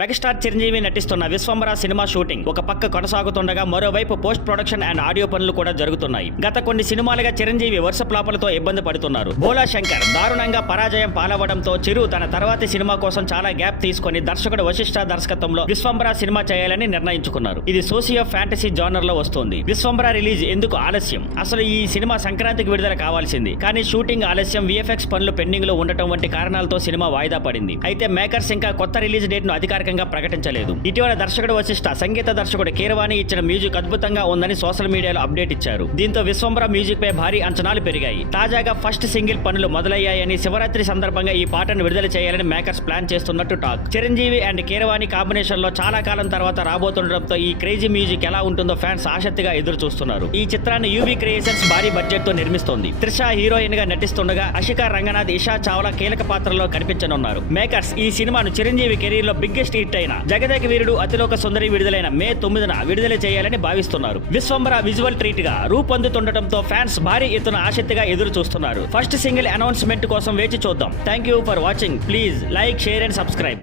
Megastar Chiranjeevi నటిస్తున్న Vishwambhara cinema shooting ఒక పక్క కొనసాగుతుండగా మరోవైపు పోస్ట్ ప్రొడక్షన్ అండ్ ఆడియో పనులు కూడా జరుగుతున్నాయి. గత కొన్ని సినిమాలుగా చిరంజీవి వరుస ఫ్లాపులతో ఇబ్బంది పడుతున్నారు. భోలా శంకర్ దారుణంగా పరాజయం పాలవడంతో చిరు తన తర్వాతి సినిమా కోసం చాలా గ్యాప్ తీసుకుని దర్శకుడు వశిష్ఠ దర్శకత్వంలో విశ్వంబర సినిమా చేయాలని నిర్ణయించుకున్నారు. ఇది సోషియో ఫ్యాంటసీ జానర్ లో వస్తుంది. విశ్వంబర రిలీజ్ ఎందుకు ఆలస్యం? అసలు ఈ సినిమా సంక్రాంతికి విడుదల కావాల్సింది, కానీ షూటింగ్ ఆలస్యం, విఎఫ్ఎక్స్ పనులు పెండింగ్ లో ఉండటం వంటి కారణాలతో సినిమా వాయిదా పడింది. అయితే మేకర్స్ ఇంకా కొత్త రిలీజ్ డేట్ ను అధికారికంగా ప్రకటించలేదు. ఇటీవల దర్శకుడు వశిష్ఠ సంగీత దర్శకుడు కీరవాణి ఇచ్చిన మ్యూజిక్ అద్భుతంగా ఉందని సోషల్ మీడియాలో అప్డేట్ ఇచ్చారు. దీంతో విశ్వంబర మ్యూజిక్ పై భారీ అంచనాలు పెరిగాయి. తాజాగా ఫస్ట్ సింగిల్ పనులు మొదలయ్యాయని, శివరాత్రి సందర్భంగా ఈ పాటను విడుదల చేయాలని మేకర్స్ ప్లాన్ చేస్తున్నట్టు talk. Chiranjeevi and Keeravani combination లో చాలా కాలం తర్వాత రాబోతుండటంతో ఈ క్రేజీ మ్యూజిక్ ఎలా ఉంటుందో ఫ్యాన్స్ ఆసక్తిగా ఎదురు చూస్తున్నారు. ఈ చిత్రాన్ని యూవీ క్రియేషన్స్ భారీ బడ్జెట్ తో నిర్మిస్తోంది. త్రిష హీరోయిన్ గా నటిస్తుండగా అషికా రంగనాథ్, ఇషా చావ్లా కీలక పాత్రలో కనిపించనున్నారు. మేకర్స్ ఈ సినిమాను చిరంజీవి కెరీర్ లో బిగ్గెస్ట్ హిట్ అయిన జగదేక వీరుడు అతిలోక సుందరి విడుదలైన మే 9న విడుదల చేయాలని భావిస్తున్నారు. విశ్వంబర విజువల్ ట్రీట్ గా రూపొందుతుండటంతో ఫ్యాన్స్ భారీ ఎత్తున ఆసక్తిగా ఎదురు చూస్తున్నారు. ఫస్ట్ సింగిల్ అనౌన్స్మెంట్ కోసం వేచి చూద్దాం. Thank you for watching. Please like, share and subscribe.